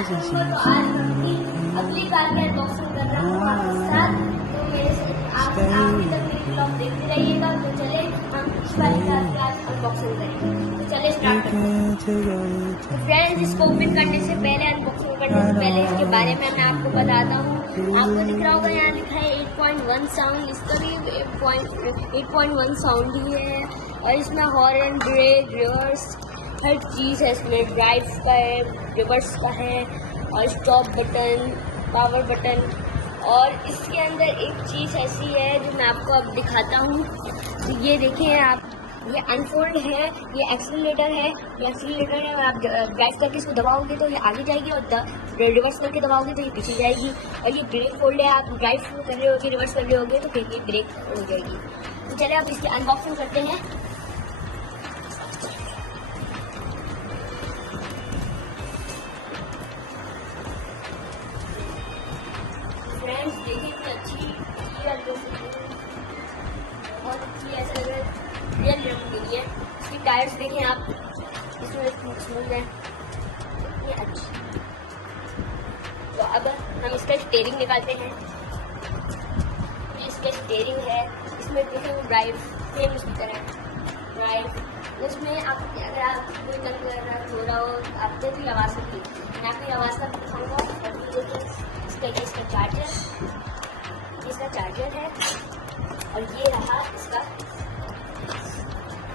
अगली बार मैं अनबॉक्सिंग कर रहा हूँ आपके साथ, तो मेरे से आप आगे तक मेरी ब्लॉग देखते रहिएगा। तो चले हम इस बार की अनबॉक्सिंग करेंगे, तो चले स्टार्ट करते हैं। तो फ्रेंड्स, इसको ओपन करने से पहले, अनबॉक्सिंग करने से पहले इसके बारे में मैं आपको बताता हूँ। आपको दिख रहा होगा यहाँ लिखा है 8.1 साउंड, इसका भी 8.1 साउंड ही है। और इसमें हॉर्न, ब्रेक, रिवर्स, हर चीज़ है इसमें। ड्राइव का है, रिवर्स का है, और स्टॉप बटन, पावर बटन। और इसके अंदर एक चीज़ ऐसी है जो मैं आपको अब दिखाता हूँ। तो ये देखिए आप, ये अनफोल्ड है, ये एक्सीलरेटर है। ये एक्सीलरेटर है, आप ड्राइव करके इसको दबाओगे तो ये आगे जाएगी, और रिवर्स करके दबाओगे तो ये पीछे जाएगी। और ये ब्रेक फोल्ड है, आप ड्राइव कर रहे होगे, रिवर्स कर रहे होगे तो फिर ये ब्रेक हो जाएगी। तो चलिए अब इसकी अनबॉक्सिंग करते हैं। फ्रेंड्स देखिए कितनी अच्छी बहुत अच्छी, ऐसा लग रहा है रियल लैम्बोर्गिनी है। इसकी टायर्स देखें आप, इसमें स्मूथ है, ये अच्छी। तो अब हम इसका स्टीयरिंग निकालते हैं। ये इसका स्टीयरिंग है, इसमें देखें ड्राइव सेम इसकी तरह ड्राइव। इसमें आप अगर आप कोई तंग कर रहा हो रहा हो तो आप भी आवाज़ सकती, मैं आपकी आवाज़ का दिखाऊंगा। इसका चार्जर है, और ये रहा इसका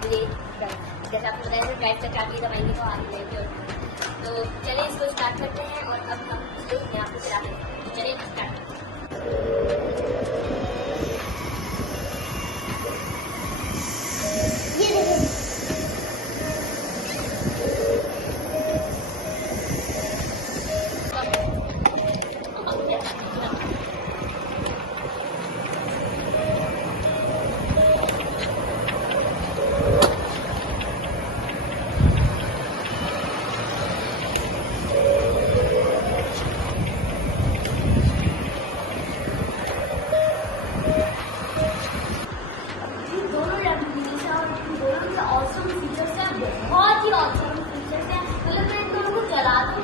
ब्रेक। जैसे आपको बताया था ड्राइव का चार्जर दबाएंगे तो आगे जाएंगे। तो चलिए इसको स्टार्ट करते हैं, और अब हम इसको यहाँ पे चलाते हैं। चलिए स्टार्ट। ऑसम फीचर्स हैं, बहुत ही ऑसम फीचर्स हैं। मतलब मैं इन दोनों को चलाती